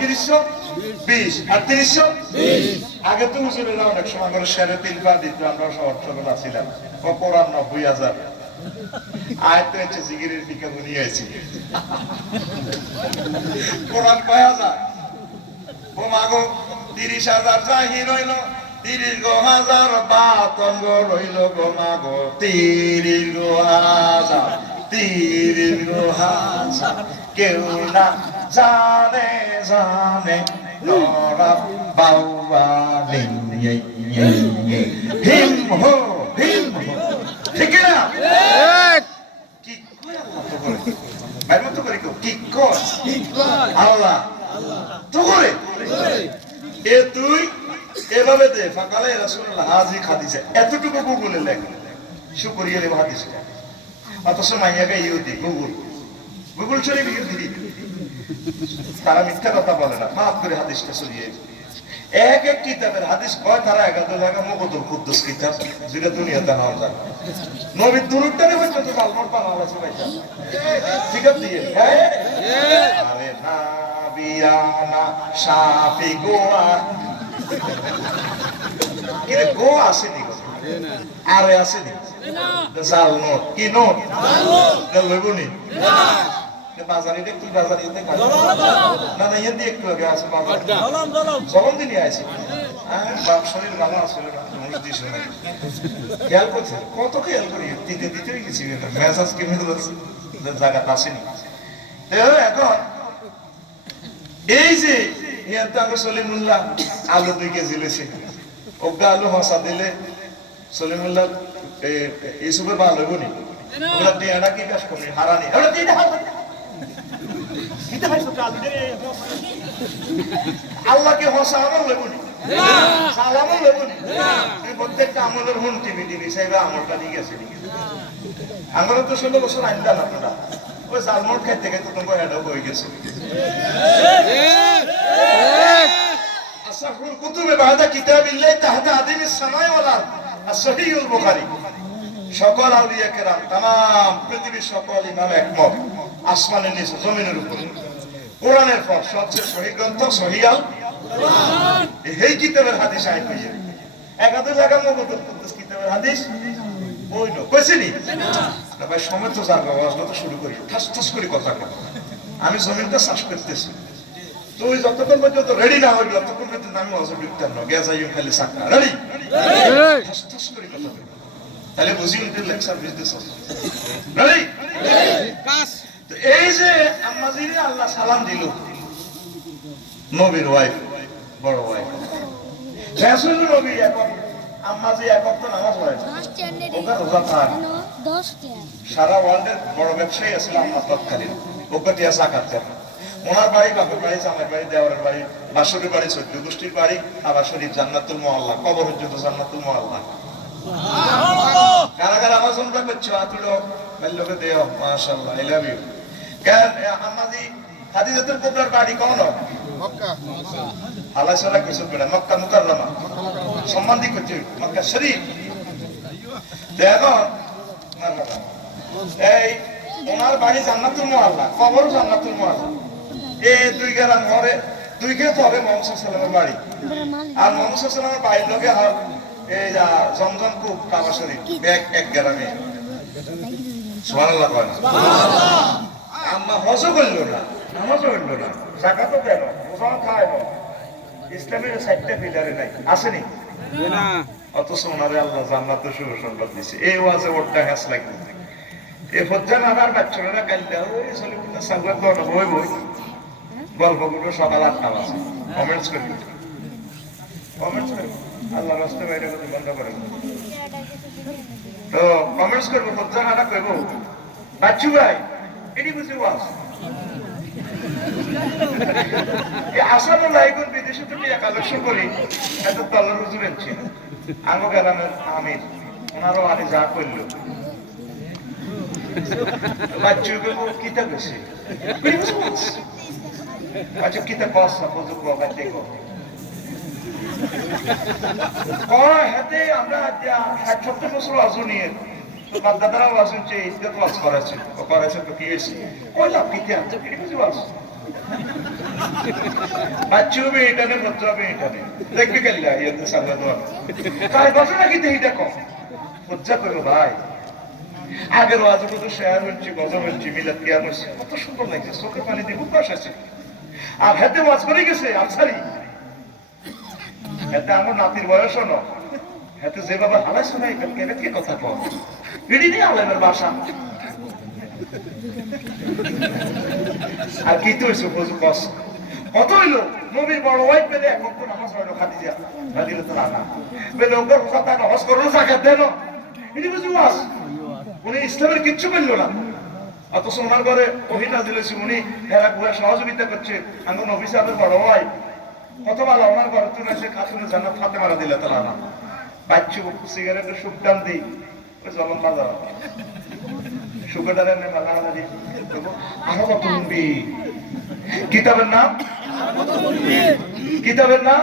3820 3820 আগে তো হুজুরেরা অনেক সময় করে শেরে তিল পা দিত, আমরা সব ছোটবেলা ছিলাম। কোরআন 90,000 আয়াত হচ্ছে জিগিরের বিকা বুনি হয়েছে, কোরআন কয় হাজার ও মাগো 30,000 জাহির হইল, 30,000 বাতঙ্গ রইল গো মাগো, 30,000 কেউ না জানে জানে তোরা বাউবালি হিম হো হিম হো, ঠিক না? কি কয় আল্লাহ তো করে ভাই মতো করে কি কয় আল্লাহ তো করে এ তুই এভাবে দে ফাকালে রাসূলুল্লাহ হাজি খাদিজা এতটুকু গুগলে লেখে শুকরিয়া রে হাদিস, অথচ মাইয়াকে ইহুদি গুগল শরীফ ইহুদি, তারা মিথ্যা কথা বলে না, মাফ করে হাদিসটা সরিয়ে এক এক কিতাবের হাদিস কয় তারা একাদু লাগা মুকদ্দর কুদ্দুস কিতাব যেটা দুনিয়াতে নাও যায় নবীর দুরুদটারে হচ্ছে তো আলমর বানানো আছে ভাইটা ঠিক আছে দিয়ে আরে নাবিয়ানা শাফি গোয়া কি রে গোয়া আসেনি আরে আসেনি জাল নোট কি নোট জাল লইবনি বাজারে দেখি বাজারে দেখি না না এর দিয়ে একটু আগে আছে বাজার জলম দিনই আছে বাপ শরীর ভালো আছে খেয়াল করছে কত খেয়াল করি দিতে দিতেই গেছি মেসাজ কেমন জায়গাটা আসেনি এখন এই যে সলিমুল্লাহ আলু 2 কেজি লেছে ওগা আলু হসা দিলে সলিমুল্লাহ ইসুফে ভালো হইবনি ওরা টিয়াটা কি কাজ করবে হারানি ওরা টিয়াটা আল্লাহকে হসা আমল লেবুনি সালামও লেবুনি প্রত্যেকটা আমলের হুন টিভি টিভি সাহেব আমলটা নিয়ে গেছে আমরা তো 16 বছর আইনদান আপনারা ওই জালমোট খাইতে খাইতে তোমার হেডও হয়ে গেছে আসাহুল কুতুবে বাদা কিতাবিল্লাহ তাহতা আদিমিস সামাই ওয়াল আরদ as-সহিহুল বুখারী সকল আউলিয়া কেরাম तमाम পৃথিবীর সকল ইমাম একমত আসমানের নিচে জমিনের উপরে কোরআনের পর সবচেয়ে সহিহ গ্রন্থ সহিহ আল কুরআন এই কিতাবের হাদিস আই কইছে একাদু জায়গা মুকদ্দর কুদ্দুস কিতাবের হাদিস ওই নো কইছিনি না ভাই সময় তো যাবে ওয়াজটা তো শুরু করি ঠাস ঠাস করে কথা কই আমি জমিনটা চাষ করতেছি তুই যতক্ষণ পর্যন্ত রেডি না হইবি ততক্ষণ পর্যন্ত আমি ওয়াজ ঢুকতাম না গ্যাস আইও খালি সাকনা রেডি ঠাস ঠাস করে কথা কই তাহলে বুঝি উঠে লেকচার বিজনেস আছে রেডি পাস তো এই যে আম্মাজিরে আল্লাহ সালাম দিল নবীর ওয়াইফ বড় ওয়াইফ রাসূল নবী এখন আম্মাজি এক ওয়াক্ত নামাজ পড়ে ওটা রোজা থাক 10 টা সারা ওয়ার্ল্ডের বড় ব্যবসায়ী আছে আম্মা তৎকালীন ওকটি যাকাত দেন ওনার বাড়ি বাপের বাড়ি জামাইর বাড়ি দেওরের বাড়ি বাসুরের বাড়ি চৈদ্দ গোষ্ঠীর বাড়ি আবার শরীফ জান্নাতুল মুআল্লা কবর পর্যন্ত জান্নাতুল মুআল্লা কারা কারা আওয়াজ শুনতে পাচ্ছো আতুলো বললোকে দেও মাশাআল্লাহ আই লাভ ইউ কেন আম্মাজি হাদিজাতুল কুবরার বাড়ি কোন মক্কা আলাইসালা কিছু করে মক্কা মুকাররমা সম্মান দি করতে মক্কা শরীফ দেখো এই ওনার বাড়ি জান্নাতুল মুআল্লা কবর জান্নাতুল মুআল্লা এই দুই গ্রাম ঘরে দুই কে তো হবে মুহাম্মদ সাল্লাল্লাহু আলাইহি ওয়াসাল্লামের বাড়ি আর মুহাম্মদ সাল্লাল্লাহু আলাইহি ওয়াসাল্লামের বাড়ির লোকে এই যা জমজম কূপ কাবা শরীফ এক গ্রামে সুবহানাল্লাহ সুবহানাল্লাহ আম্মা হজ করলো না নামাজ পড়লো না যাকাতও দেন রোজা খায় না ইসলামের 60টা পিলারে নাই আসেনি না অথচ ওনারে আল্লাহ জান্নাতের সুসংবাদ দিয়েছে এই ওয়াজে ওরটা হাস লাগে এই ফজ্জান আমার বাচ্চারা কাল্লা ওই সলিমুল্লাহ সাল্লাল্লাহু আলাইহি ওয়া বই গল্পগুলো সকাল 8টা বাজে কমেন্টস করবে আল্লাহ রাস্তা বাইরে কথা বন্ধ করে তো কমেন্টস করবো ফজ্জান আটা কইবো বাচ্চু ভাই এডি বুঝি ওয়াজ এই আসাদুল্লাহ এখন বিদেশে তো টাকা কালেকশন করি এত তল্লার হুজুর এনেছি আমি গ্রামের আমির ওনারও আরে যা করলো বাচ্চুকে কিতা গেছে বাচ্চু কিতা পাস সাপোজ কো বাচ্চে কো হাতে আমরা 60-70 বছর আজুনিয়ে তো দাদারাও আসছে ইজ্জত ওয়াজ করেছে তো কি হয়েছে ওই লাভ কিতে আছে কি বুঝি ওয়াজ বাচ্চু হবে এটা নেই, ভদ্র হবে এটা নেই, দেখবি কেল্লা ইয়েতে সামনে দেওয়া তাই ঘটনা কি এইটা কম লজ্জা করো ভাই। আগের ওয়াজ কত শেয়ার হচ্ছে, গজব হচ্ছে, মিলাদ কিয়াম হচ্ছে, কত সুন্দর লাগছে, চোখে পানি দিয়ে উপাস আছে। আর হাতে ওয়াজ করে গেছে আনসারি, হাতে আমার নাতির বয়স হলো, হাতে যে বাবা হালাইছে না কেন কি কথা কম এটি নিয়ে আলেমের বাসা। আর কি তো হয়েছে বস কত হইলো নবীর বড় ওয়াইফ পেলে এক বক্ত নামাজ পড়লো খাদিজা রাদিয়াল্লাহু তাআলা পেলে ওপর কথা নামাজ করলো যাকাত দেন, এটি বুঝি ওয়াজ। উনি ইসলামের কিচ্ছু বললো না, অথচ ওনার ঘরে ওহিনা দিলেছি, উনি হেরা ঘুরে সহযোগিতা করছে। আমি নবী সাহেবের বড় ভাই কত ভালো, ওনার ঘরে তুলে এসে খাতুনে জান্নাত ফাতেমা রাদিয়াল্লাহু তাআলা বাচ্চু সিগারেটের সুখ টান দিই জলম বাজার সুখদারের মেলা দিই আরো কত শুনবি। কিতাবের নাম কিতাবের নাম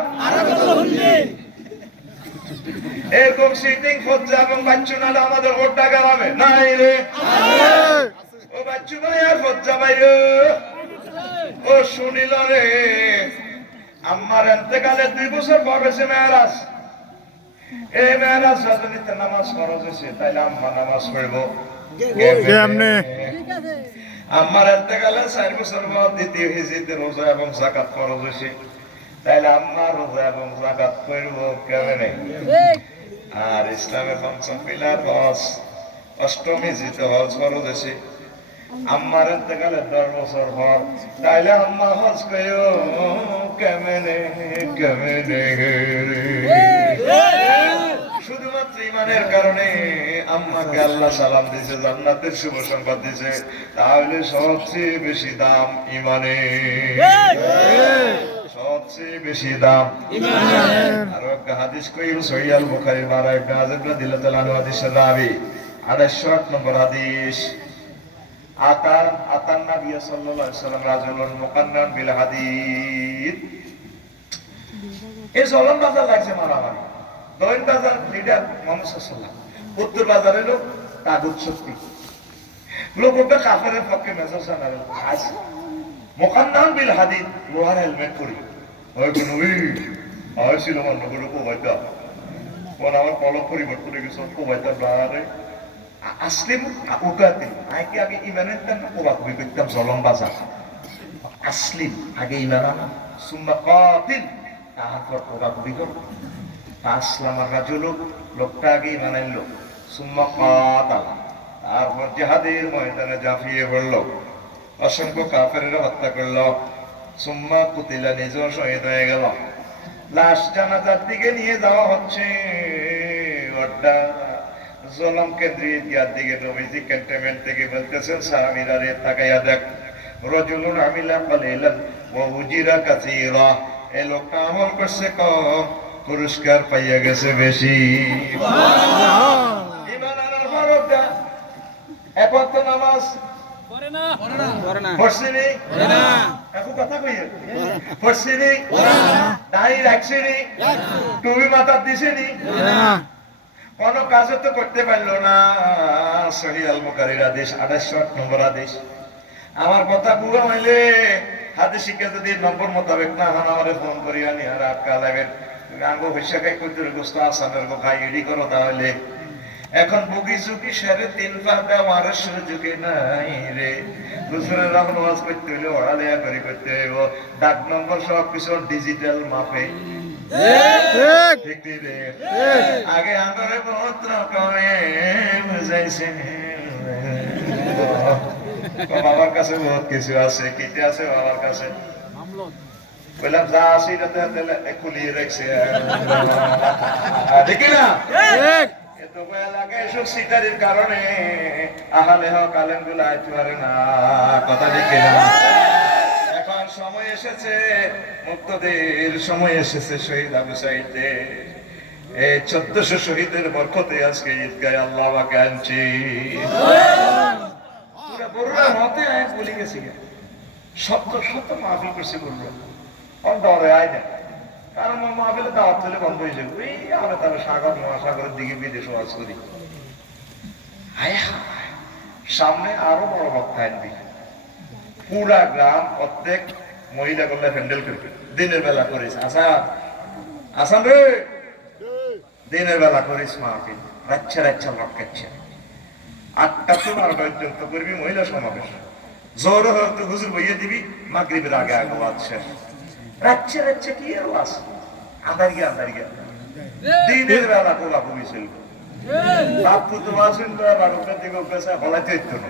এরকম সিটিং ফজ্জা এবং বাচ্চু নালে আমাদের ভোট টাকা হবে নাই রে। ও বাচ্চু ভাই আর ফজ্জা ভাই ও শুনিল রে, আমার এতেকালে 2 বছর পর হয়েছে মেয়ারাজ। এই মেয়ারাজ রাজনীতিতে নামাজ ফরজ হয়েছে, তাইলে আম্মা নামাজ পড়বো কেমনে? আমার এতেকালে 4 বছর পর দ্বিতীয় হিজরিতে রোজা এবং যাকাত ফরজ হয়েছে, তাইলে আম্মা রোজা এবং যাকাত পড়বো কেমনে? আর ইসলামে 5 পিলার হজ, 8ম হিজরিতে হজ ফরজ হয়েছে, আম্মার এতেকালে 10 বছর পর, তাইলে আম্মা হজ কইও কেমনে কেমনে? শুধুমাত্র ইমানের কারণে আম্মাকে আল্লাহ সালাম দিয়েছে, জান্নাতের শুভ সংবাদ দিয়েছে, তাহলে সবচেয়ে বেশি দাম ইমানে, সবচেয়ে বেশি দাম ইমানের। আর একটা হাদিস কইল সহিহ আল বুখারীর 12 ইবনে আযব রাদিয়াল্লাহু তাআলা আনহু হাদিসের রাবি 2808 নম্বর হাদিস। আতান নবী সাল্লাল্লাহু আলাইহি ওয়াসাল্লাম রাজুলুন মুকান্নান বিল হাদিদ। এই জলম বাজার লাগছে মারামারি, দইন বাজার লিডার মুহাম্মদ সাল্লাল্লাহু আলাইহি ওয়াসাল্লাম, উত্তর বাজারের লোক তাগুত শক্তি লোকটা কাফেরের পক্ষে মেজাজ আনার আজ মুকান্নান বিল হাদিদ, লোহার হেলমেট পরি ওই নবী আইছিল মন করে কোবাইতা কোন আমার পলক পরিবর্তন হয়ে গেছে কোবাইতা বারে আসলিম উঠাতে আগে আগে ইমানের দান কোবা কবি করতাম জলম বাজার। আসলিম আগে ইমান আনা সুম্মা কাতিল, তারপর কোবা কবি কর। আসলাম রাজুল, লোকটা আগে ইমান আনলো, সুম্মা কাতাল, তারপর জিহাদের ময়দানে ঝাঁপিয়ে পড়লো, অসংখ্য কাফেরেরা হত্যা করলো, সুম্মা কুতিলা, নিজেও শহীদ হয়ে গেল। লাশ জানাজার দিকে নিয়ে যাওয়া হচ্ছে, ওটা জলম কেন্দ্রীয় ইয়ার দিকে নবীজি ক্যান্টনমেন্ট থেকে বলতেছেন সাহাবীরা রে তাকাইয়া দেখ, রাজুলুন আমিলা কালিলান ওয়া উজিরা কাসীরা, এই লোকটা আমল করছে কম, পুরস্কার পাইয়া গেছে বেশি। সুবহানাল্লাহ। ঈমান আনার ফরজটা এখন তো নামাজ পড়ে না পড়ছিনি পড়ে না, এখন কথা কইয়ে পড়ছিনি পড়ে না, দাড়ি রাখছিনি, টুপি মাথা দিছিনি না, কোন কাজ তো করতে পারলো না। সহিহ আল বুখারীর হাদিস 2808 নম্বর হাদিস। আমার কথা বুঝা হইলে হাদিস শিক্ষা যদি নম্বর মোতাবেক না হন আমারে ফোন করিয়া নি আর আটকা লাগেন গাঙ্গো হইসা খাই কইতে গোস্ত আসানের গো খাই এডি করো। তাহলে এখন বুগি ঝুঁকি সাড়ে 3 পা দেওয়ার সুযোগ নাই রে। দুসরের রাখুন ওয়াজ করতে হইলে ওড়ালেয়া করে করতে হইব, ডাক নম্বর সব কিছু ডিজিটাল মাপে। আগে আন্দোলনে বহুত রকমে বুঝাইছে, বাবার কাছে বহুত কিছু আছে, কিতে আছে বাবার কাছে, বললাম যা আছে এটা খুলিয়ে রাখছে দেখি না এত লাগে এসব সিটারির কারণে আহালে হক আলেম গুলো আইতে পারে না, কথা দেখি না। সময় এসেছে মুক্তদের, সময় এসেছে শহীদ আবু সাঈদে। এই 1400 শহীদের বরকতে আজকে ঈদগাহে আল্লাহ পাকে আনছি। পুরা বড়রা মতে আয় বলি গেছি সত্য সত্য মাহফিল করছি বললো অন্তরে আয় না, কারণ মাহফিলে দাওয়াত হলে বন্ধ হয়ে যাবে। এই আমরা তাহলে সাগর মহাসাগরের দিকে বিদেশ ওয়াজ করি, সামনে আরো বড় বক্তা আনবি, পুরা গ্রাম অর্ধেক মহিলা করলে হ্যান্ডেল করবে দিনের বেলা করিস আসান রে দিনের বেলা করিস মাহফিল রাচ্ছা রাচ্ছা লটকাচ্ছে 8টা তো 12টা পর্যন্ত করবি মহিলা সমাবেশ জোর হয়তো হুজুর বইয়ে দিবি মাগরিবের আগে আগে ওয়াজ শেষ রাচ্ছা রাচ্ছা কি আর ওয়াজ আন্দার গিয়া দিনের বেলা কোলা কবি ছিল বাপু তো আসেন তো বারোটার দিকে উঠেছে হলাইতে হইতো না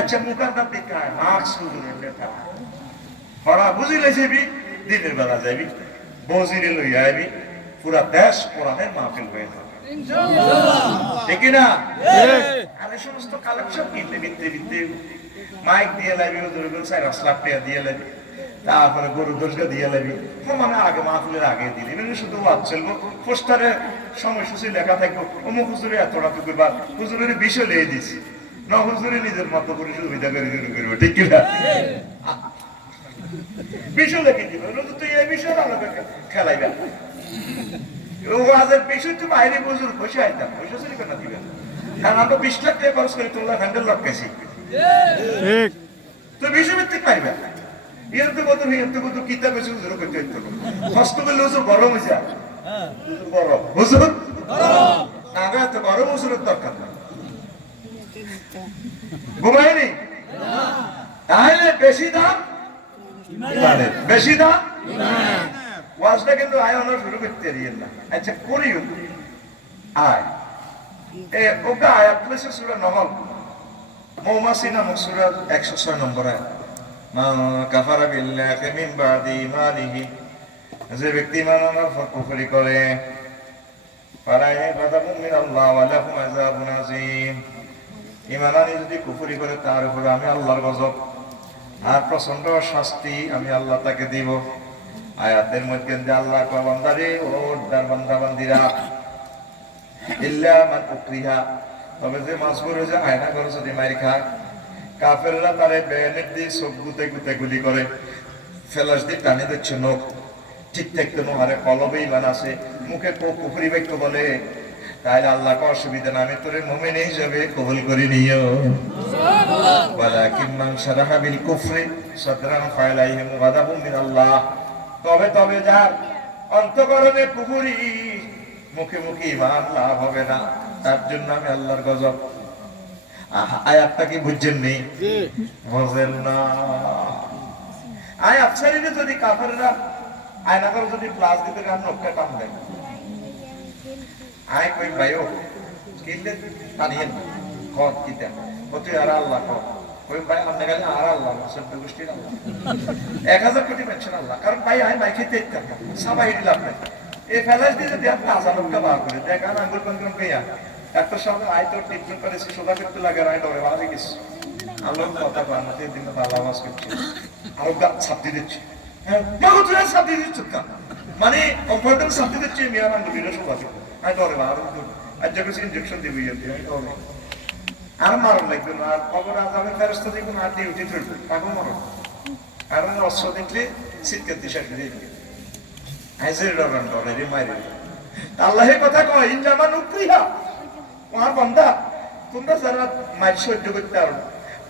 আচ্ছা মুখাটা দেখায় মাস্ক হুজুরের লেখা পড়া বুঝিলে যাবি দিনের বেলা যাবি বজিরে লইয়া আইবি পুরা দেশ কোরআনের মাহফিল হয়ে যাবে ঠিক না আর এই সমস্ত কালেকশন কিনতে বিত্তে মাইক দিয়ে লাইবি হুজুর 4 লাখ টাকা দিয়ে লাইবি তারপরে গরু দর্শক দিয়ে লাইবি মানে আগে মাহফিলের আগে দিলি মানে শুধু ওয়াজ চলবো পোস্টারে সময়সূচি লেখা থাকবো অমুক হুজুরে এতটা টুকু বা হুজুরের বিষয় লিয়ে দিছি না হুজুরে নিজের মতো করে সুবিধা করে করবো ঠিক কিনা বিষয় লিখে দিবে তুই এই বিষয় আলাদা খেলাইবে ওয়াজের বিষয় তো বাইরে হুজুর বসে আইতাম পয়সা চুরি কেন দিবে কারণ আমরা 20 লাখ টাকা খরচ করি তোমরা হ্যান্ডেল লটকাইছি ঠিক তো বিষয়ভিত্তিক পাইবে ইয়ন্ত কত কিতাব এসে হুজুর করতে হইতো কষ্ট করলে হুজুর গরম হয়ে যায় গরম হুজুর আগে তো গরম হুজুরের দরকার না ঘুমায়নি তাহলে বেশি দাম বেশি দাম ওয়াজটা কিন্তু আয় আমরা শুরু করতে দিয়েন না আচ্ছা করিও আয় ওটা আয়াত প্লেসে সূরা নহল মৌমাছি নামক সূরার 106 নম্বর আয়াত কাফারা বিল্লাহি মিন বাদি ইমানিহি যে ব্যক্তি ইমানের উপর কুফরি করে ফালাইহি গাযাবুন মিনাল্লাহ ওয়া লাহুম আযাবুন আযীম ঈমান আনি যদি কুফরি করে তার উপর আমি আল্লাহর গজব আর প্রচন্ড শাস্তি আমি আল্লাহ তাকে দিব আয়াতের মধ্যে যে আল্লাহ কয় বান্দারে ও দার বান্দা বান্দিরা ইল্লা মান উকরিহা তবে যে মাজবুর হয়ে যায় আয়না করে যদি মারি খায় কাফেররা তারে বেয়ানের দিয়ে সব গুতে গুলি করে ফেলাস দিয়ে টানে দিচ্ছে নখ ঠিক থাকতে নোহারে কলবে ইমান আছে মুখে কুফরি বাক্য বলে তাহলে আল্লাহকে অসুবিধা না আমি তোরে মুমিন হিসেবে কবুল করে নিও ওয়ালাকিন মান শারাহা বিল কুফরি সাদরান ফালাইহিম গাযাবুন মিনাল্লাহ তবে যার অন্তঃকরণে কুফরি মুখে ঈমান লাভ হবে না তার জন্য আমি আল্লাহর গজব আয়াতটা কি বুঝছেন নি বুঝেন না আয়াত ছাড়িয়ে যদি কাফেররা আয়না করে যদি প্লাস দিতে গান নকটা টান দেয় আয় কই ভাইও কিনলে টানিয়ে কত কিতা কত আর আল্লাহ কত কই ভাই আপনি গেলে আর আল্লাহ সত্য গোষ্ঠীর আল্লাহ 1000 কোটি মেনশন আল্লাহ কারণ ভাই আয় মাই খেতে ইচ্ছা সবাই দিলাম না এই ফেলাস দিয়ে যদি আপনি আজানকা বার করে দেখান আঙ্গুল কোন পেয়া একটা সময় আয় তো টিপন করে সোজা করতে লাগে রায় ডরে ভালো গেছে আল্লাহ কথা বানাতে দিন ভালো আওয়াজ করছে আর গাছ ছাপতে দিচ্ছে হ্যাঁ মাগো তুই ছাপতে দিচ্ছ কা মানে কমফর্টেবল ছাপতে দিচ্ছে মিয়া আঙ্গুল দিলে সোজা আয় ডরে ভালো আজ যখন ইনজেকশন দিবি আয় ডরে আর মারণ লাগবে না আর খবর আজামের ফেরস্তা দিব না আর ডিউটি ধরবে পাগল মারণ আর অস্ত্র দেখলে শীতকাল দিশা ফিরে আইজের ডরান ডরে রে মাইরে আল্লাহের কথা কয় ইনজামান উকরিহা আমার বান্দা তোমরা যারা মাইর সহ্য করতে পারো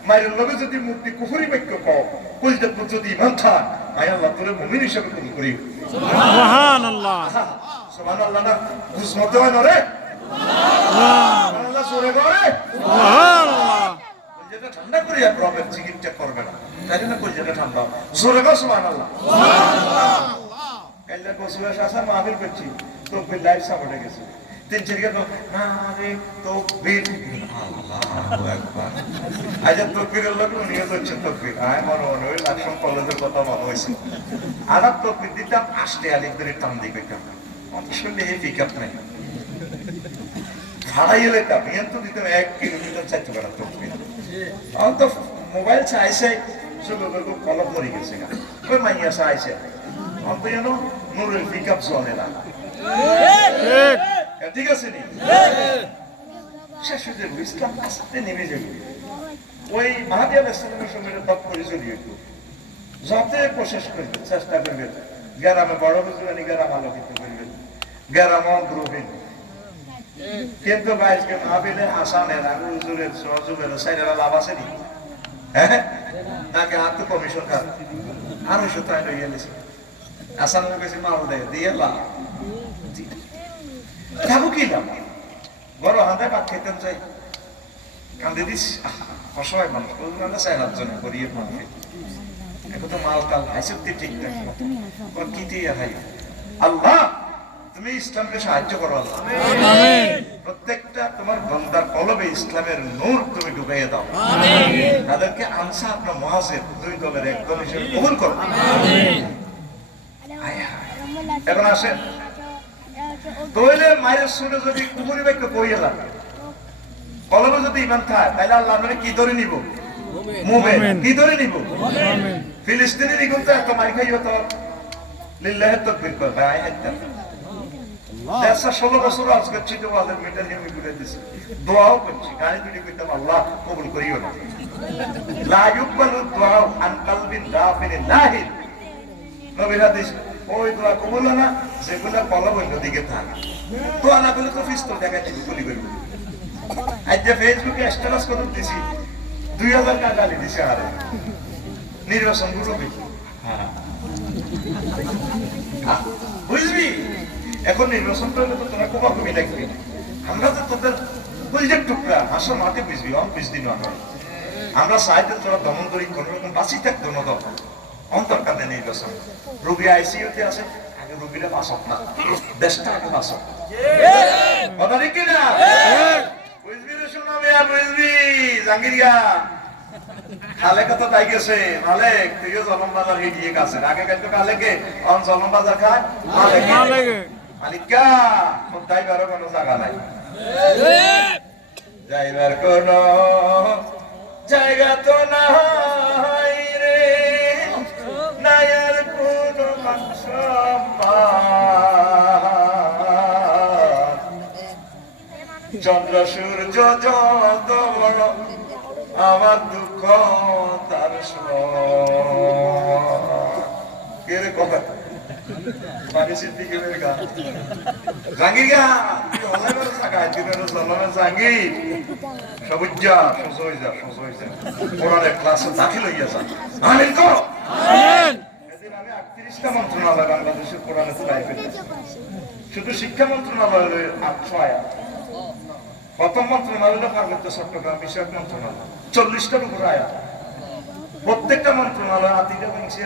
মায়ের লগে যদি মূর্তি কুফরি বাক্য কও কইতে যদি ইমান থাক আয় আল্লাহ তোরে মুমিন হিসেবে কবুল করি সুবহানাল্লাহ সুবহানাল্লাহ না বুঝমতে হয় না রে সুবহানাল্লাহ জোরে করে সুবহানাল্লাহ যেটা ঠান্ডা করিয়া প্রবলেম চিকিৎসা করবে না তাই জন্য কই যেটা ঠান্ডা জোরে করে সুবহানাল্লাহ সুবহানাল্লাহ কাইলা বসবাস আসা মাহফিল করছি তো লাইভ সাপোর্টে গেছে 3-4 জন না রে তাকবীর আল্লাহু আকবার আজ তাকবীরের লোক নিয়ে যাচ্ছে তাকবীর আয় মনে ওই লাকসাম কলেজের কথা মনে হইছে আর তাকবীর দিতাম আস্তে আলিক ধরে টান দিবে কেন আসলে এই পিকআপ নাই ভাড়াই এলে তা বিয়ন্ত দিতাম 1 কিলোমিটার চাইতে পারা তাকবীর আর তো মোবাইল চাইছে লোকের খুব কলপ মরে গেছে কই মাইয়া চাইছে অন্ত যেন নুরের পিকআপ চলে না ঠিক আছে নি শেষ হয়ে যাবে ইসলাম আস্তে নেমে যাবে ওই মাহাদি আলাইহিস সালামের সঙ্গে তপ করে চলিয়ে যত প্রশেষ করবে চেষ্টা করবে গ্রামে বড় হুজুরানি গ্রাম আলোকিত করবে গ্রাম গ্রহীন কিন্তু বাইশকে মাহফিলে আসানের আর হুজুরের সহযোগের সাইডেরা লাভ আছে নি হ্যাঁ নাকি আর তো কমিশন কাজ 250 টাকা লইয়া লিছে আসামের কাছে মাল দেয় দিয়ে লাভ যাবো কি লাভ বড় হাতে ভাত খেতেন চাই কান্দে দিস অসহায় মানুষ আমরা 4 জনে করিয়ে মানুষ এখন তো মাল কাল হাসিতে ঠিক রাখবো কি দিয়ে ভাই আল্লাহ তুমি ইসলামকে সাহায্য করো আল্লাহ প্রত্যেকটা তোমার বান্দার কলবে ইসলামের নূর তুমি ঢুকাইয়ে দাও তাদেরকে আনসা আপনার মহাজের 2 দলের এক দল হিসেবে কবুল করো এখন আসেন তৈলে মায়ের সুরে যদি কুকুরি বাক্য কইয়ে লাগে কলবে যদি ইমান থাকে তাহলে আল্লাহ আমরা কি ধরে নিব মুমিন কি ধরে নিব ফিলিস্তিনি নিগুন তো এত মার খাইও তো লিল্লাহি তাকবীর কর ভাই একটা 16 বছর আজ করছি তো ওদের মিটার নিয়ে ঘুরে দিছে দোয়াও করছি গালি দুটি কইতাম আল্লাহ কবুল করিও না লা ইউকবালু দুআ আন কলবিন গাফিলিন লাহিন নবী হাদিস ওই দোয়া কবুল না যেগুলো কলব অন্য দিকে থাকে তো না বলে তো ফিস তো দেখাচ্ছি গুলি করব আজ যে ফেসবুকে স্ট্যাটাস করে দিছি 2000 টাকা গালি দিছে আরে নির্বাচন গ্রুপে বুঝবি এখন নির্বাচন করলে তো তোরা কোপা কমি লাগবে আমরা তো তোদের বুঝলের টুকরা আসো মাঠে বুঝবি বুঝবি না আমরা চাইতে তোরা দমন করি কোন রকম বাঁচি থাকতো না তো অন্তর কাঁদে নির্বাচন রোগী আইসিইউতে আছে আগে রোগীরা বাঁচক না দেশটা আগে বাঁচক কথা ঠিক কিনা বুঝবি রে শোনা মেয়া বুঝবি জাঙ্গিরিয়া খালে কত তাই গেছে মালেক তুইও জলম বাজার হিডিয়ে কাছে আগে কাজ কালেকে অন জলম বাজার খায় মালেক মালিকা কোথায় বেরো কোনো জায়গা নাই যাইবার কোন জায়গা তো নাই রে নায়ার কোন মাংস চন্দ্র সূর্য যত বড় আমার দুঃখ তার কে কথা বাকি সিদ্দিকের গান জাঙ্গির গান অনলাইনে থাকা দিনের জলমে জাঙ্গির সবুজা সজইজা কোরআনের ক্লাসে দাখিল হইয়া যান আমিন কো আমিন এদিন আমি 38টা মন্ত্রণালয় বাংলাদেশের কোরআনে চাই পেয়েছি শুধু শিক্ষা মন্ত্রণালয়ের 800 আয়াত প্রথম মন্ত্রণালয় হলো পার্বত্য চট্টগ্রাম বিষয়ক মন্ত্রণালয় 40টার উপর আয়াত প্রত্যেকটা মন্ত্রণালয় আতিটা বংশী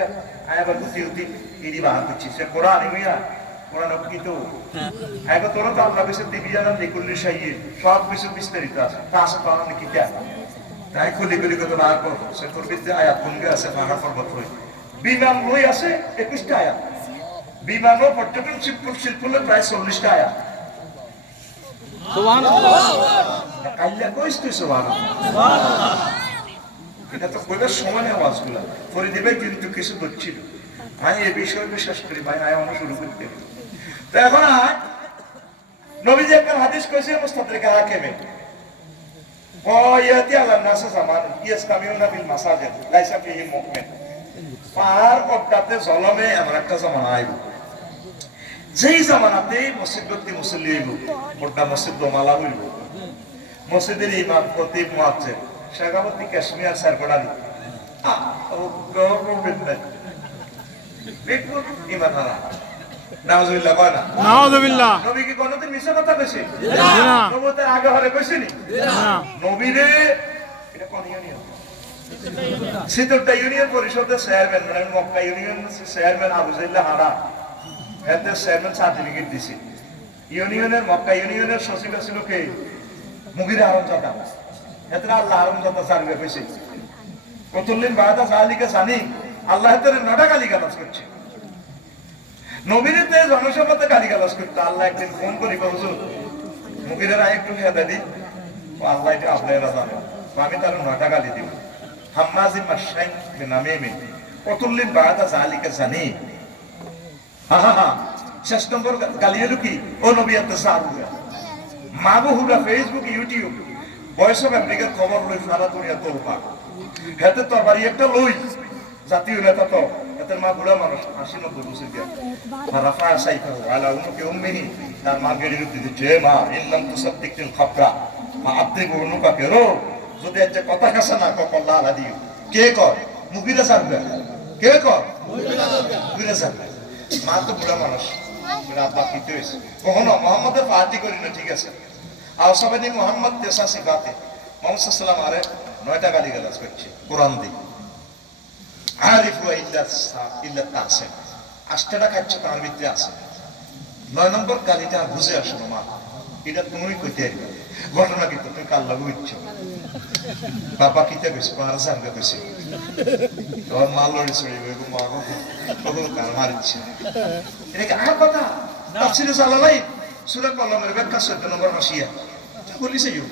আয়াবার গুতি উতি ইডি বাহার করছি সে কোরআন হইয়া কোরআন অঙ্কিত আগে তোরা তো আল্লাহ বেশি দিবি জানান লিকুল্লি সাইয়ে সব কিছু বিস্তারিত আছে তা আছে তো আমি কি কে তাই খুলি খুলি কত না কর সে তোর বিদ্যে আয়াত ভঙ্গে আছে পাহাড় পর্বত হই বিমান লই আছে 21টা আয়াত বিমান ও পর্যটন শিল্পের প্রায় 40টা আয়াত সুবহানাল্লাহ কাইলা কইস তুই সুবহানাল্লাহ এটা তো কইবার সময় নেই ওয়াজগুলা করে দিবে কিন্তু কিছু দচ্ছিল আমি এই বিষয়ে বিশ্বাস করি ভাই আয় আমরা শুরু করতে তো এখন নবীজি একটা হাদিস কইছে মুস্তাদরিক হাকিমে ও ইয়াতি আলা নাস জামান ইয়াসতামিউনা বিল মাসাজিদ লাইসা ফিহি মুমিন পার অবদাতে জলমে এমন একটা জামানা আইব যেই জামানাতে মসজিদে মুসল্লি হইব বড় মসজিদ দোমালা হইব মসজিদের ইমাম খতিব মুয়াজ্জিন শাগাবতী কাশ্মীর সারকড়ালি গভর্নমেন্ট নাই বিলকুল ইমান হারা নাউজুবিল্লাহ কয় না নাউজুবিল্লাহ নবী কি কোনদিন মিছা কথা কইছে না নবুয়তের আগে হরে কইছেনি না নবীরে এটা কোন ইউনিয়ন সিদ্ধা ইউনিয়ন পরিষদের চেয়ারম্যান মানে মক্কা ইউনিয়ন চেয়ারম্যান আবু জাইল্লাহ হারা এতে চেয়ারম্যান সার্টিফিকেট দিছি ইউনিয়নের মক্কা ইউনিয়নের সচিব ছিল কে মুগিরা আরমজাদা এতে আল্লাহ আরমজাদা সার্ভে কইছে কতদিন বাদা জালিকা জানি আল্লাহ এর নটা গালি গালাজ করছে নবীরতে জনসভাতে গালি গালাজ করতে আল্লাহ একদিন ফোন করি হুজুর মুগিরা একটু হেদা দি আল্লাহ এটা আপনারা জানেন আমি তার নটা গালি দিব হাম্মাজি মাশাইন বিনামিমি কতদিন বাদা জালিকা জানি হা 6 নম্বর গালি হলো কি ও নবী এত Saroo মাবুহুরা Facebook YouTube voice of আমেরিকার খবর লই ফারা তোরিয়া তোলবা হেতে তরবারি একটা লই জাতীয় নেতা তো এতে মা বুড়া মানুষ 80-90 বছর দিয়া ফারাফা সাইফা আলা উমকে উম্মিহি তার মা গেড়ি রূপ দিতে যে মা ইল্লাম তুসাদ্দিকুল খাবরা মা আপনি গুনুকা কেরো যদি একটা কথা কাছে না কল্লা আলা দিও কে কর মুগিরা সারবে কে কর ঘুরে যান মা তো বুড়া মানুষ আব্বা কি হয়েছে কখনো মোহাম্মদের পার্টি করি না ঠিক আছে আর সবাই মোহাম্মদ তেসাসি বাতে মোহাম্মদ সাল্লাম আরে 9টা গালিগালাজ করছে কোরআন দিয়ে আরিফু ইল্লা তাসিম 8টা খাচ্ছে তার ভিতরে আছে 9 নম্বর গালিটা বুঝে আসো মা এটা তুমি কইতে পারবে ঘটনা কি তুমি কাল লাগু ইচ্ছো বাবা কিতে কইছে পার জানবে কইছে তোর মাল লড়ি ছড়ি গো মা গো কত কার মারিছে এটা কি আর কথা তাফসীরে জালালাই সূরা কলমের ব্যাখ্যা 14 নম্বর মাসিয়া বলিছে ইউ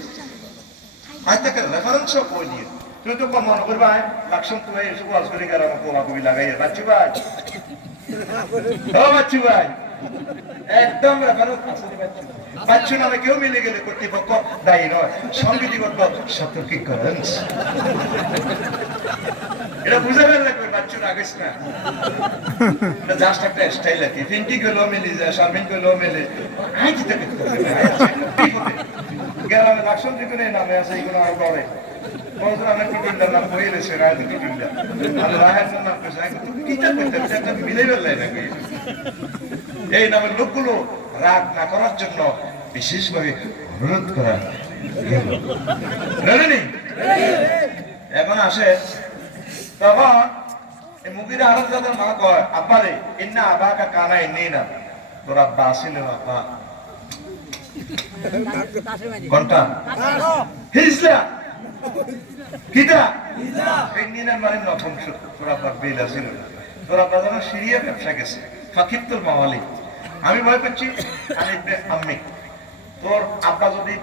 আয়াতের রেফারেন্স কইলি তুই তো কোন মনে করবা লাক্ষণ তুমি এসব ওয়াজ করে গেলাম কোলা কবি লাগাইয়া বাচ্চু ভাই ও বাচ্চু ভাই একদম রেফারেন্স আছে বাচ্চু বাচ্চু নামে কেউ মিলে গেলে কর্তৃপক্ষ দায়ী নয় সংবিধিবদ্ধ সতর্কীকরণ এটা বুঝে গেল না বাচ্চু রাগিস না এটা জাস্ট একটা স্টাইল আছে ফিন্টি গুলো মিলে যায় শারমিন গুলো মিলে আই দিতে গ্রামে লাক্ষণ দিকে নামে আছে এগুলো আর করে বলতো আমরা কি করলাম না কইলেছে রাত কি করলাম আর রাহাত নাম কইছে তুমি কিটা করতে একটা মিলে বেলাই না এই নামের লোকগুলো রাগ না করার জন্য বিশেষভাবে অনুরোধ করা জানেনি এখন আসে তখন এই মুগির আরব যাদের মা কয় আব্বারে ইন্না আবাকা কানা ইন্নি না তোর আব্বা আসিল আব্বা কোনটা হিজলা কিটা হিজলা মানে নপুংস তোর আব্বার বেল আসিল তোর আব্বা যেন সিরিয়া ব্যবসা গেছে ফাকিতুল মাওয়ালি আমি ভয় করছি আমি তোর আব্বা যদি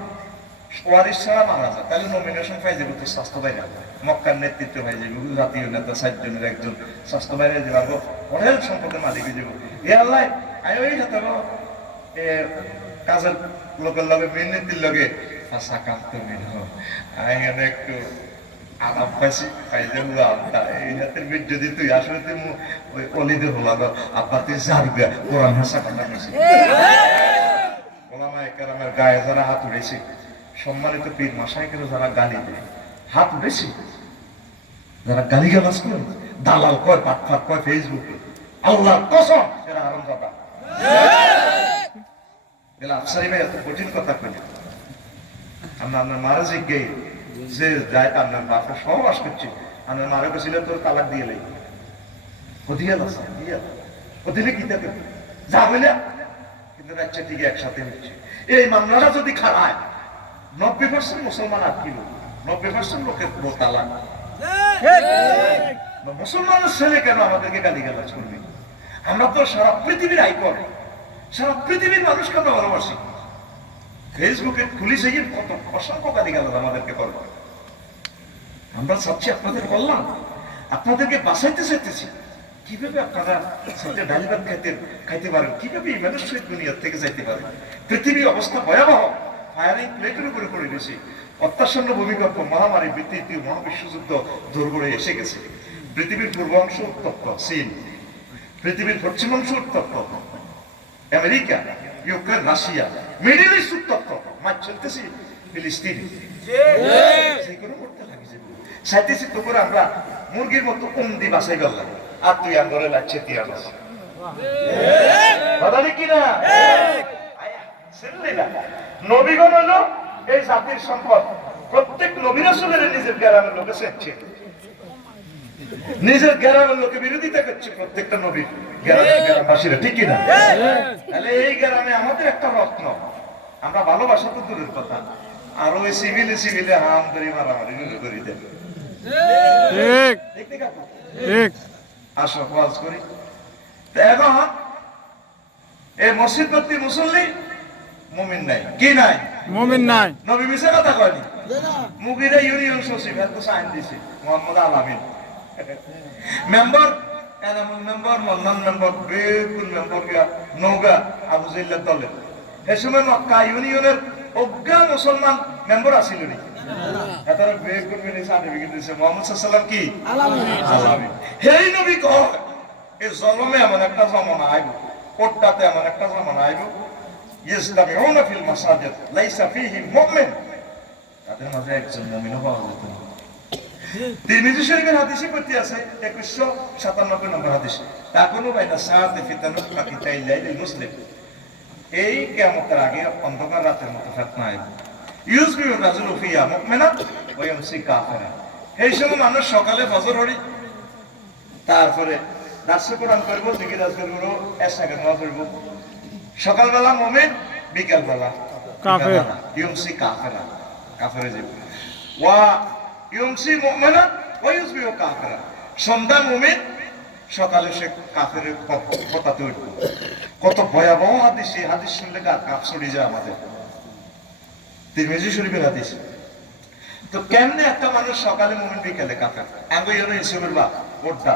ওয়ারিস ছাড়া মারা যায় তাহলে নমিনেশন পাই যাবে তোর স্বাস্থ্য বাইরে মক্কার নেতৃত্ব পাই যাবে জাতীয় নেতা 7 জনের একজন স্বাস্থ্য বাইরে যাবো অনেক সম্পদের মালিক হয়ে যাবো এ আল্লাহ আমি ওই কথা কাজের লোকের লগে মেয়ের লগে আশা কান্ত মিল আমি একটু আরাম পাইছি পাই যাবো আব্বা এই হাতের বিট যদি তুই আসলে তুই ওই অলিদে হলো আব্বা তুই যাবি কোরআন ভাষা কথা বলছি ওলামা একরামের গায়ে যারা হাত উঠেছে সম্মানিত পীর মাশায়েখেরা যারা গালি দেয় হাত উঠেছে যারা গালিগালাজ করে দালাল কয় পাটফাট কয় ফেসবুকে আল্লাহর কসম এরা হারামজাদা এলা আফসারি ভাই এত কঠিন কথা কইলেন আপনার মারা জিজ্ঞে যে যায় আপনার বাপের সহবাস করছে আপনার মারা গেছিল তোর তালাক দিয়ে লাই হদিয়াল আছে হদিলে কি দেখে যা বলে কিন্তু বাচ্চা ঠিক একসাথে হচ্ছে এই মামলাটা যদি খারায় 90% মুসলমান আটকিল 90% লোকের পুরো তালাক মুসলমানের ছেলে কেন আমাদেরকে গালিগালাজ করবে আমরা তো সারা পৃথিবীর আইকন সারা পৃথিবীর মানুষকে আমরা ভালোবাসি ফেসবুকে খুলিছে কত অসংখ্য গালিগালাজ আমাদেরকে করবে আমরা চাচ্ছি আপনাদের বললাম আপনাদেরকে বাঁচাইতে চাইতেছি কিভাবে আপনারা সবচেয়ে ডালি ভাত খাইতে পারেন কিভাবে ইমানের সহিত দুনিয়ার থেকে যাইতে পারেন পৃথিবীর অবস্থা ভয়াবহ ফায়ারিং প্লেটের উপরে পড়ে গেছে অত্যাসন্ন ভূমিকম্প মহামারী তৃতীয় মহাবিশ্বযুদ্ধ দোরগোড়ে এসে গেছে পৃথিবীর পূর্বাংশ উত্তপ্ত চীন পৃথিবীর পশ্চিমাংশ উত্তপ্ত America Ukraine Russia middle east উত্তপ্ত মাছ চলতেছি ফিলিস্তিনি সেইগুলো করতে লাগিছে সাইতেছি তো করে আমরা মুরগির মতো উন্দি বাসাই গেলাম আর তুই আন্দোলনে লাগছে তিয়ানো কথা কি না নবীগণ হলো এই জাতির সম্পদ প্রত্যেক নবী রাসূলের নিজের গ্রামের লোকে চেয়েছে নিজের গ্রামের লোকে বিরোধিতা করছে প্রত্যেকটা নবী গ্রামবাসীরা ঠিক কিনা তাহলে এই গ্রামে আমাদের একটা রত্ন আমরা ভালোবাসা তো দূরের কথা আর ওই সিভিলে হাম ধরি মারামারি করি দেয় ঠিক আসো ওয়াজ করি এখন এই মসজিদ ভর্তি মুসল্লি মুমিন নাই কি নাই মুমিন নাই নবী মিশে কথা কয়নি মুগিরা ইউনিয়ন সচিব এত সাইন দিছে Mohammad Alamin member Enamul member Mannan member Bekul member গিয়া নওগা আবু জিল্লাহ দলে এই সময় মক্কা ইউনিয়নের অজ্ঞা মুসলমান মেম্বার আছিল নি এটার বেকুল মিনি সার্টিফিকেট দিছে মুহাম্মদ সাল্লাল্লাহু আলাইহি কি আলামিন হেই নবী কয় এই জলমে এমন একটা জামানা আইব কোটটাতে এমন একটা জামানা আইব ইসতামিউনা ফিল মাসাজিদ লাইসা ফীহি মুমিন তাদের মাঝে একজন মুমিনও পাওয়া যেত না তিরমিজি শরীফের হাদিসে করতে আছে 2197 নম্বর হাদিস তাকুনু বাইনা সাআতি ফিতানুত কাকিতাই লাইলিল মুসলিম এই কিয়ামতের আগে অন্ধকার রাতের মতো ফিতনা আইবে ইউজবিউ রাজুলু ফিয়া মুমিনান ওয়া ইয়ামসি কাফিরা এই সময় মানুষ সকালে ফজর পড়ি তারপরে দার্সে কোরআন করব জিকির আজকার করব এশাকে নামাজ পড়ব সকালবেলা মুমিন বিকালবেলা কাফের ইউমসি কাফিরা কাফেরে যাবে ওয়া ইউমসি মুমিনা ওয়া ইউসবিহু কাফিরা সন্ধ্যা মুমিন সকালে সে কাফেরের কথাতে উঠবে কত ভয়াবহ হাদিস এই হাদিস শুনলে গা কাঁপ ছড়িয়ে যায় আমাদের তিরমিজি শরীফের হাদিস তো কেমনে একটা মানুষ সকালে মুমিন বিকালে কাফের আঙ্গো ইউনো ইসুবের বাপ ওটা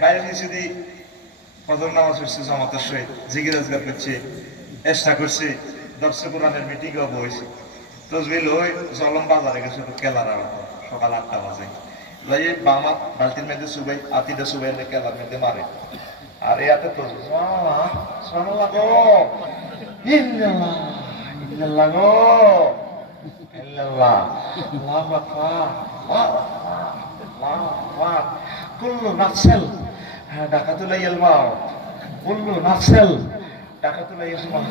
বাইরে গেছে দি ফজর নামাজ পড়ছে জামাতের সহিত জিকির আজকার করছে চেষ্টা করছে দর্শক কোরআনের মিটিংও বসে তসবিল ওই জলম বাজারে গেছে তো কেলার সকাল 8টা বাজে লাই বামা বালতির মধ্যে সুবাই আতিটা সুবাই কেলার মধ্যে মারে আর ইয়াতে তো সুবহানাল্লাহ গো ইল্লাল্লাহ ইল্লাল্লাহ গো ইল্লাল্লাহ আল্লাহু আকবার আল্লাহু আকবার কুল্লু নাফসেল ডাকাতুল ইলমাও কুল্লু নাফসেল ডাকাতুল ইসমাও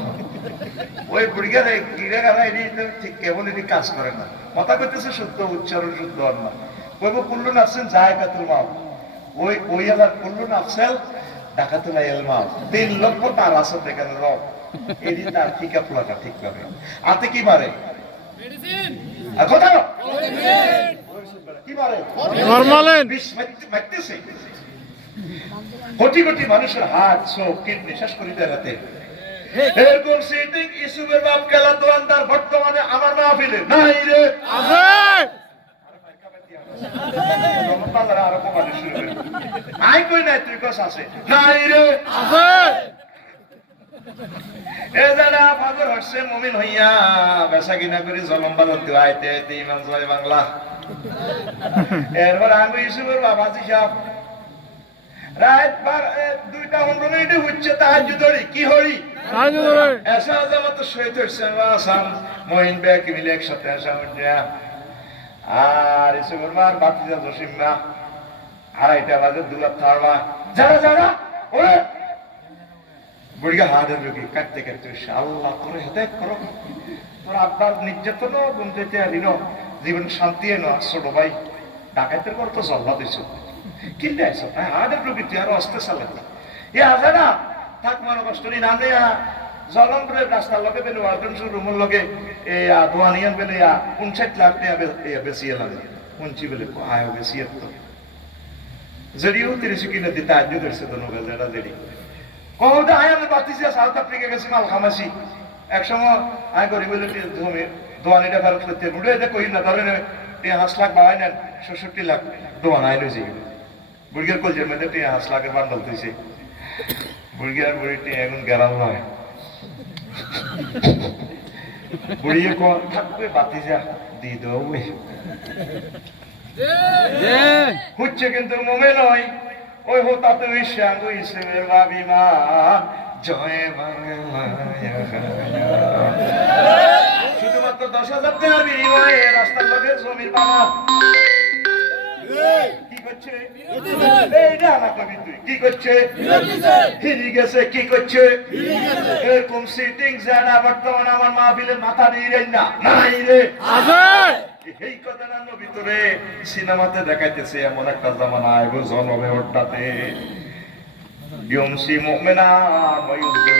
ওই বুড়িগারে গিরাগারা এটি ঠিক কেবল এটি কাজ করে না কথা কইতেছে শুদ্ধ উচ্চারণ শুদ্ধ না কইব কুল্লু নাফসেল জায়গাতুল মাও ওই আবার কুল্লু নাফসেল ডাকাতুল ইলমাও 3 লক্ষ তার আছে দেখেন রব এটি তার ঠিক আপলাটা ঠিক করে আতে কি মারে মেডিসিন আর কথা কি মারে ফরমালিন বিষ মারতেছে কোটি কোটি মানুষের হাত চোখ কিডনি শেষ করে দেয় এরকম সিটিং ইসুবের বাপ কেলা দোয়ানদার বর্তমানে আমার মাহফিলে নাই রে আছে আরে আই কই নাই তুই কস আছে নাই রে আছে এ যারা ফজর হচ্ছে মুমিন হইয়া বেচা কিনা করে জলম বাজার দিও আইতে ইমাম জয় বাংলা এরপর আঙ্গু ইসুবের বাবা জি সাহেব রাত 2টা 15 মিনিটে হচ্ছে তাহাজ্জুদ হরি কি হরি তাহাজ্জুদ হরি এসা জামাত শহীদ হইছে আসাম মহিন বে কি মিলে একসাথে আসা হচ্ছে আর ইসুবের মার বাতিজা জসিমা 2:30 বাজে দুলাপ থাড়া যারা যারা ওরে বুড়িয়া হাড়ের রোগী কাটতে কাটতে আল্লাহ তোরে হেদায়েত করো তোর আব্বার নির্যাতন গুমতে ঋণ জীবন শান্তি এনো ছোট ভাই ডাকাতের পর তো জল্লা দিছ কিনতে আইসো হাড়ের রোগী তুই আরো অস্তে চালে এ আজা না থাক মনে কষ্ট নি নামে জলম করে রাস্তার লগে পেলে ওয়ার্ডন রুমের লগে দোয়ানিয়ান পেলে 59 লাখ টাকা বেশি লাগে 29 পেলে আয় বেশি তো জড়িও 30 কিলো দিতে আজ ধরছে তো নগর যেটা জড়ি কহতে আয় আমি বাতিছি সাউথ আফ্রিকা গেছি মাল খামাছি এক সময় আয় করি বলে জমি দোয়ানিটা ফেরত করতে বুড়ে এটা কই না ধরেন 5 লাখ বাড়াই নেন 66 লাখ দোয়ান আইলো যে বুড়িয়ার কলজের মধ্যে 5 লাখের বান্ডল তুইছে বুড়িয়ার বুড়িটি এখন গেরাল নয় বুড়িয়ে কোন থাকবে বাতিজা দি দাও হচ্ছে কিন্তু মোমে নয় ওই হতাতে ওই শ্যাঙ্গু ইসলামের বাবিমা জয় বাংলা শুধুমাত্র 10,000 টাকার বিনিময়ে রাস্তার লোকে জমির বাবা কি করছে এইটা না কবি তুই কি করছে হিরি গেছে কি করছে এরকম সিটিং যারা বর্তমানে আমার মাহফিলের মাথা দিয়ে না নাই রে এই কথাটার ভিতরে সিনেমাতে দেখাইতেছে এমন একটা জামানা আইব জন্মে ওটাতে ইউমসি মুমিনান ওয়া ইউসবিহু